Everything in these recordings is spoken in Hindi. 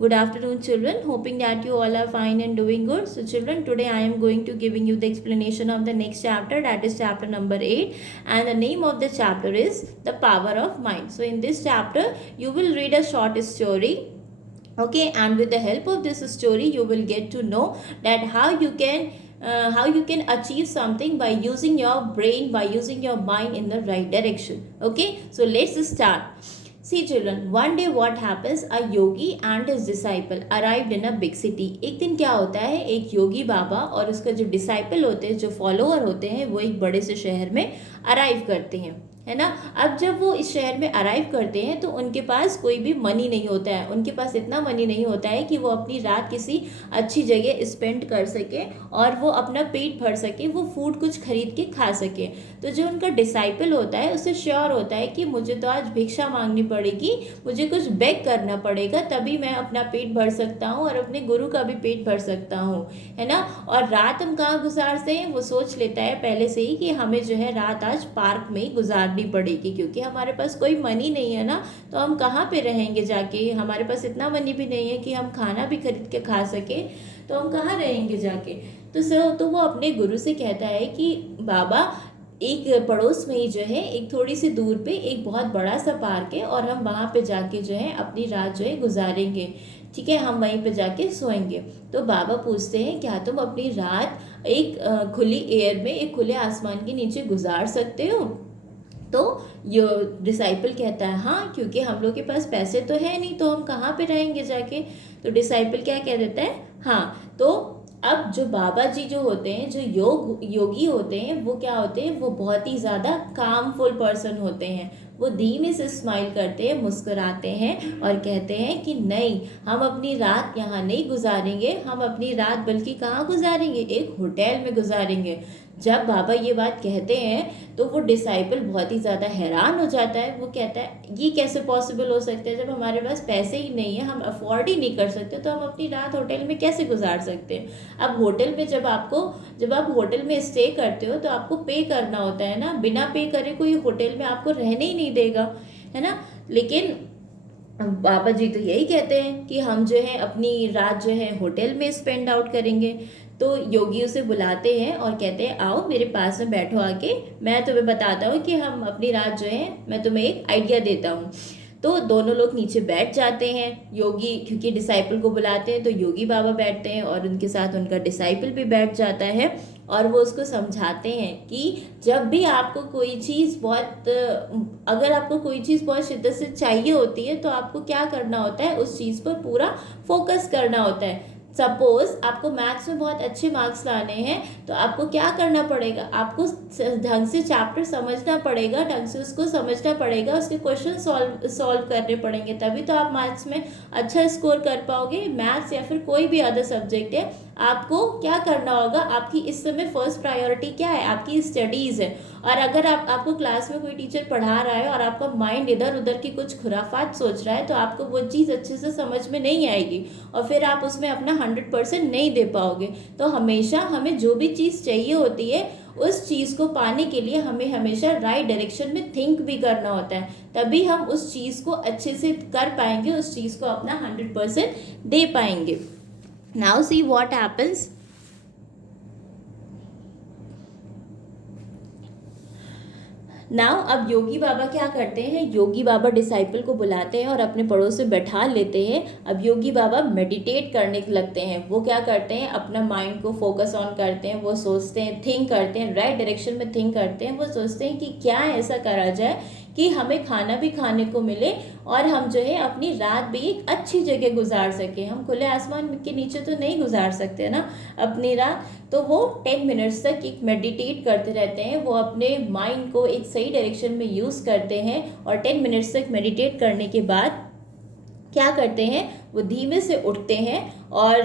Good afternoon, children. Hoping that you all are fine and doing good. So, children, today I am going to giving you the explanation of the next chapter, that is chapter number 8, and the name of the chapter is The Power of Mind. So, in this chapter, you will read a short story. Okay, and with the help of this story, you will get to know that how you can achieve something by using your brain, by using your mind in the right direction. Okay, so let's start. See children, one day what happens, a yogi and his disciple arrived in a big city. एक दिन क्या होता है, एक योगी बाबा और उसका जो डिसाइपल होते हैं, जो फॉलोअर होते हैं, वो एक बड़े से शहर में अराइव करते हैं, है ना। अब जब वो इस शहर में अराइव करते हैं तो उनके पास कोई भी मनी नहीं होता है, उनके पास इतना मनी नहीं होता है कि वो अपनी रात किसी अच्छी जगह स्पेंड कर सके और वो अपना पेट भर सके, वो फूड कुछ खरीद के खा सके। तो जो उनका डिसाइपल होता है उसे श्योर होता है कि मुझे तो आज भिक्षा मांगनी पड़ेगी, मुझे कुछ बेग करना पड़ेगा, तभी मैं अपना पेट भर सकता हूँ और अपने गुरु का भी पेट भर सकता हूँ, है ना। और रात हम कहाँ गुजारते हैं, वो सोच लेता है पहले से ही कि हमें जो है रात आज पार्क में ही गुजारनी पड़ेगी, क्योंकि हमारे पास कोई मनी नहीं है ना, तो हम कहाँ पे रहेंगे जाके, हमारे पास इतना मनी भी नहीं है कि हम खाना भी खरीद के खा सके, तो हम कहाँ रहेंगे जाके। तो वो अपने गुरु से कहता है कि बाबा, एक पड़ोस में ही जो है एक थोड़ी सी दूर पे एक बहुत बड़ा सा पार्क है और हम वहाँ पे जाके जो है अपनी रात जो है गुजारेंगे, ठीक है, हम वहीं पे जाके सोएंगे। तो बाबा पूछते हैं क्या तुम अपनी रात एक खुली एयर में, एक खुले आसमान के नीचे गुजार सकते हो। तो यो डिसाइपल कहता है हाँ, क्योंकि हम लोग के पास पैसे तो है नहीं, तो हम कहाँ पे रहेंगे जाके। तो डिसाइपल क्या कह देता है, हाँ। तो अब जो बाबा जी जो होते हैं, जो योगी होते हैं, वो क्या होते हैं, वो बहुत ही ज़्यादा कामफुल पर्सन होते हैं। वो धीमे से स्माइल करते हैं, मुस्कुराते हैं और कहते हैं कि नहीं, हम अपनी रात यहाँ नहीं गुजारेंगे, हम अपनी रात बल्कि कहाँ गुजारेंगे, एक होटल में गुजारेंगे। जब बाबा ये बात कहते हैं तो वो डिसाइपल बहुत ही ज़्यादा हैरान हो जाता है। वो कहता है ये कैसे पॉसिबल हो सकता है, जब हमारे पास पैसे ही नहीं है, हम अफोर्ड ही नहीं कर सकते, तो हम अपनी रात होटल में कैसे गुजार सकते हैं। अब होटल में जब आप होटल में स्टे करते हो तो आपको पे करना होता है ना, बिना पे करे कोई होटल में आपको रहने ही नहीं देगा, है ना। लेकिन बाबा जी तो यही कहते हैं कि हम जो है अपनी रात जो है होटल में स्पेंड आउट करेंगे। तो योगी उसे बुलाते हैं और कहते हैं आओ मेरे पास में बैठो आके, मैं तुम्हें बताता हूँ कि हम अपनी रात जो है, मैं तुम्हें एक आइडिया देता हूँ। तो दोनों लोग नीचे बैठ जाते हैं, योगी क्योंकि डिसाइपल को बुलाते हैं तो योगी बाबा बैठते हैं और उनके साथ उनका डिसाइपल भी बैठ जाता है और वो उसको समझाते हैं कि जब भी आपको कोई चीज़ अगर आपको कोई चीज़ बहुत शिद्दत से चाहिए होती है तो आपको क्या करना होता है, उस चीज़ पर पूरा फोकस करना होता है। सपोज आपको मैथ्स में बहुत अच्छे मार्क्स लाने हैं तो आपको क्या करना पड़ेगा, आपको ढंग से चैप्टर समझना पड़ेगा, ढंग से उसको समझना पड़ेगा, उसके क्वेश्चन सॉल्व करने पड़ेंगे, तभी तो आप मैथ्स में अच्छा स्कोर कर पाओगे। मैथ्स या फिर कोई भी अदर सब्जेक्ट है, आपको क्या करना होगा, आपकी इस समय फर्स्ट प्रायोरिटी क्या है, आपकी स्टडीज़ है। और अगर आपको क्लास में कोई टीचर पढ़ा रहा है और आपका माइंड इधर उधर की कुछ खुराफात सोच रहा है तो आपको वो चीज़ अच्छे से समझ में नहीं आएगी और फिर आप उसमें अपना 100% नहीं दे पाओगे। तो हमेशा हमें जो भी चीज़ चाहिए होती है उस चीज़ को पाने के लिए हमें हमेशा राइट डायरेक्शन में थिंक भी करना होता है, तभी हम उस चीज़ को अच्छे से कर पाएंगे, उस चीज़ को अपना 100% दे पाएंगे। Now see what happens. Now अब योगी बाबा क्या करते हैं, योगी बाबा डिसाइपल को बुलाते हैं और अपने पड़ोस में बैठा लेते हैं। अब योगी बाबा मेडिटेट करने लगते हैं। वो क्या करते हैं, अपना माइंड को फोकस ऑन करते हैं, वो सोचते हैं, थिंक करते हैं, राइट डायरेक्शन में थिंक करते हैं। वो सोचते हैं कि क्या ऐसा करा जाए कि हमें खाना भी खाने को मिले और हम जो है अपनी रात भी एक अच्छी जगह गुजार सके। हम खुले आसमान के नीचे तो नहीं गुजार सकते ना अपनी रात। तो वो 10 मिनट्स तक एक मेडिटेट करते रहते हैं, वो अपने माइंड को एक सही डायरेक्शन में यूज़ करते हैं और 10 मिनट्स तक मेडिटेट करने के बाद क्या करते हैं, वो धीमे से उठते हैं और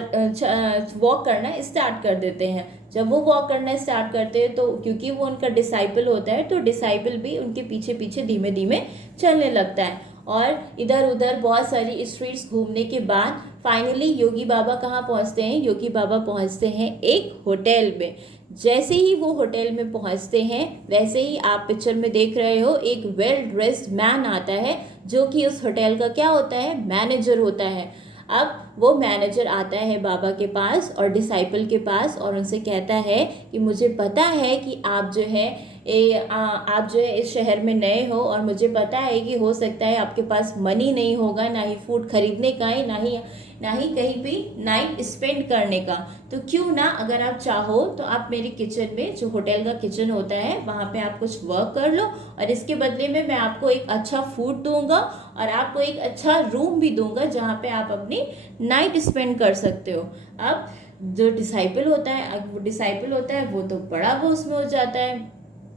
वॉक करना स्टार्ट कर देते हैं। जब वो वॉक करना स्टार्ट करते हैं तो क्योंकि वो उनका डिसाइपल होता है तो डिसाइपल भी उनके पीछे पीछे धीमे धीमे चलने लगता है। और इधर उधर बहुत सारी स्ट्रीट्स घूमने के बाद फाइनली योगी बाबा कहाँ पहुँचते हैं, योगी बाबा पहुँचते हैं एक होटल में। जैसे ही वो होटल में पहुँचते हैं वैसे ही आप पिक्चर में देख रहे हो एक वेल ड्रेस्ड मैन आता है जो कि उस होटल का क्या होता है, मैनेजर होता है। अब वो मैनेजर आता है बाबा के पास और डिसाइपल के पास और उनसे कहता है कि मुझे पता है कि आप जो है आप जो है इस शहर में नए हो और मुझे पता है कि हो सकता है आपके पास मनी नहीं होगा, ना ही फूड खरीदने का है, ना ही कहीं भी नाइट स्पेंड करने का। तो क्यों ना, अगर आप चाहो तो आप मेरे किचन में, जो होटल का किचन होता है, वहाँ पे आप कुछ वर्क कर लो और इसके बदले में मैं आपको एक अच्छा फूड दूंगा और आपको एक अच्छा रूम भी दूंगा जहाँ पे आप अपनी नाइट स्पेंड कर सकते हो। अब जो डिसाइपल होता है वो तो बड़ा वो उसमें हो जाता है,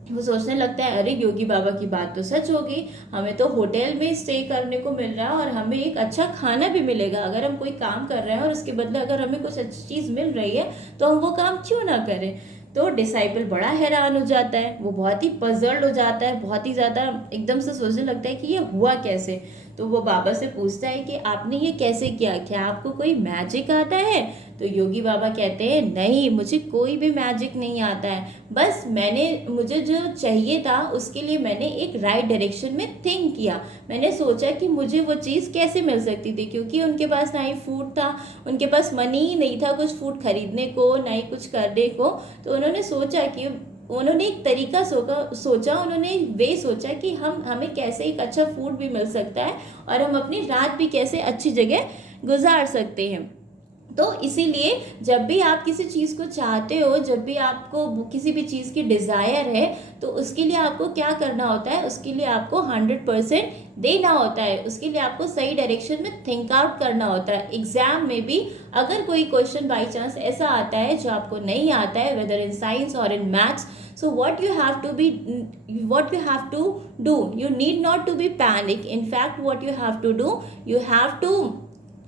वो सोचने लगता है अरे योगी बाबा की बात तो सच होगी, हमें तो होटल में स्टे करने को मिल रहा है और हमें एक अच्छा खाना भी मिलेगा। अगर हम कोई काम कर रहे हैं और उसके बदले अगर हमें कुछ अच्छी चीज़ मिल रही है तो हम वो काम क्यों ना करें। तो डिसाइपल बड़ा हैरान हो जाता है, वो बहुत ही पजल्ड हो जाता है, बहुत ही ज़्यादा एकदम से सोचने लगता है कि ये हुआ कैसे। तो वो बाबा से पूछता है कि आपने ये कैसे किया, क्या आपको कोई मैजिक आता है। तो योगी बाबा कहते हैं नहीं, मुझे कोई भी मैजिक नहीं आता है, बस मुझे जो चाहिए था उसके लिए मैंने एक राइट डायरेक्शन में थिंक किया। मैंने सोचा कि मुझे वो चीज़ कैसे मिल सकती थी, क्योंकि उनके पास ना ही फूड था, उनके पास मनी ही नहीं था कुछ फूड खरीदने को, ना ही कुछ करने को। तो उन्होंने एक तरीका सोचा, उन्होंने वे सोचा कि हमें कैसे एक अच्छा फूड भी मिल सकता है और हम अपनी रात भी कैसे अच्छी जगह गुजार सकते हैं। तो इसीलिए जब भी आप किसी चीज़ को चाहते हो, जब भी आपको किसी भी चीज़ की डिज़ायर है, तो उसके लिए आपको क्या करना होता है, उसके लिए आपको 100% देना होता है, उसके लिए आपको सही डायरेक्शन में थिंक आउट करना होता है। एग्जाम में भी अगर कोई क्वेश्चन बाई चांस ऐसा आता है जो आपको नहीं आता है, वेदर इन साइंस और in maths, so what you have to do, you need not to be panic. In fact, what you have to do, you have to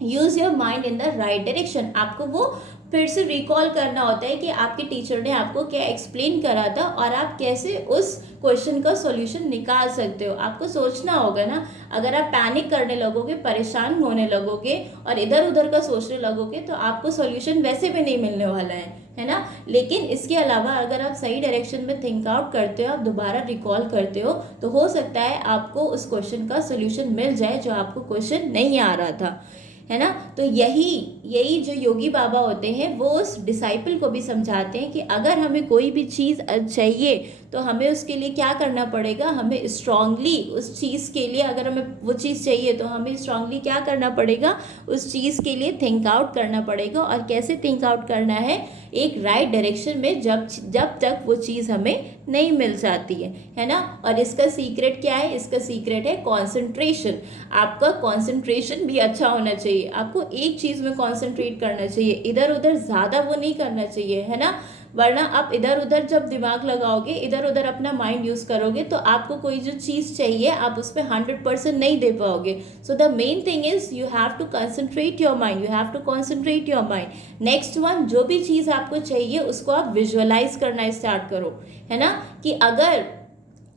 use your mind in the right direction. आपको वो फिर से रिकॉल करना होता है कि आपके टीचर ने आपको क्या एक्सप्लेन करा था और आप कैसे उस क्वेश्चन का सॉल्यूशन निकाल सकते हो। आपको सोचना होगा ना, अगर आप पैनिक करने लगोगे, परेशान होने लगोगे और इधर उधर का सोचने लगोगे तो आपको सॉल्यूशन वैसे भी नहीं मिलने वाला है ना। लेकिन इसके अलावा अगर आप सही डायरेक्शन में थिंक आउट करते हो, आप दोबारा रिकॉल करते हो, तो हो सकता है आपको उस क्वेश्चन का सॉल्यूशन मिल जाए जो आपको क्वेश्चन नहीं आ रहा था, है ना। तो यही जो योगी बाबा होते हैं वो उस डिसाइपल को भी समझाते हैं कि अगर हमें कोई भी चीज़ चाहिए तो हमें उसके लिए क्या करना पड़ेगा, हमें स्ट्रांगली उस चीज़ के लिए, अगर हमें वो चीज़ चाहिए तो हमें स्ट्रांगली क्या करना पड़ेगा, उस चीज़ के लिए थिंक आउट करना पड़ेगा। और कैसे थिंक आउट करना है, एक राइट डायरेक्शन में, जब तक वो चीज़ हमें नहीं मिल जाती है ना। और इसका सीक्रेट क्या है, इसका सीक्रेट है कॉन्सेंट्रेशन। आपका कॉन्सेंट्रेशन भी अच्छा होना चाहिए, आपको एक चीज़ में कॉन्सेंट्रेट करना चाहिए, इधर उधर ज़्यादा वो नहीं करना चाहिए, है ना। वरना आप इधर उधर जब दिमाग लगाओगे, इधर उधर अपना माइंड यूज़ करोगे, तो आपको कोई जो चीज़ चाहिए आप उस पर 100% नहीं दे पाओगे। So the main thing is you have to concentrate your mind, you have to concentrate your mind. Next one, जो भी चीज़ आपको चाहिए उसको आप विजुअलाइज करना स्टार्ट करो, है ना, कि अगर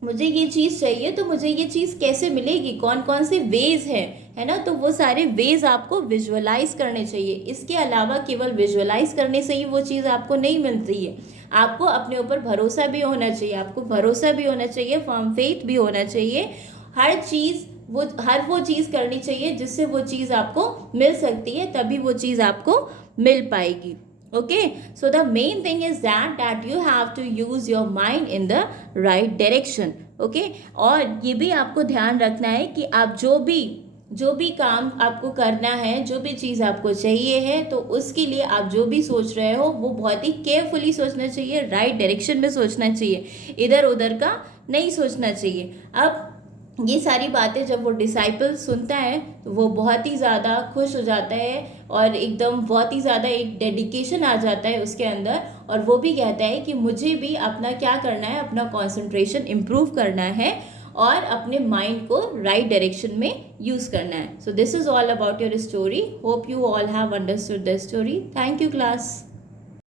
मुझे ये चीज़ चाहिए तो मुझे ये चीज़ कैसे मिलेगी, कौन कौन से वेज हैं, है ना। तो वो सारे वेज आपको विजुअलाइज करने चाहिए। इसके अलावा केवल विजुअलाइज करने से ही वो चीज़ आपको नहीं मिलती है, आपको अपने ऊपर भरोसा भी होना चाहिए, आपको भरोसा भी होना चाहिए, फर्म फेथ भी होना चाहिए। हर वो चीज़ करनी चाहिए जिससे वो चीज़ आपको मिल सकती है, तभी वो चीज़ आपको मिल पाएगी। Okay, so the main thing is that you have to use your mind in the right direction. Okay, और ये भी आपको ध्यान रखना है कि आप जो भी काम आपको करना है, जो भी चीज़ आपको चाहिए है, तो उसके लिए आप जो भी सोच रहे हो वो बहुत ही केयरफुली सोचना चाहिए, राइट डायरेक्शन में सोचना चाहिए, इधर उधर का नहीं सोचना चाहिए। अब ये सारी बातें जब वो डिसाइपल सुनता है तो वो बहुत ही ज़्यादा खुश हो जाता है और एकदम बहुत ही ज़्यादा एक डेडिकेशन आ जाता है उसके अंदर, और वो भी कहता है कि मुझे भी अपना क्या करना है, अपना कंसंट्रेशन इम्प्रूव करना है और अपने माइंड को राइट डायरेक्शन में यूज़ करना है। So this is all about your story. Hope you all have understood the story. Thank you class.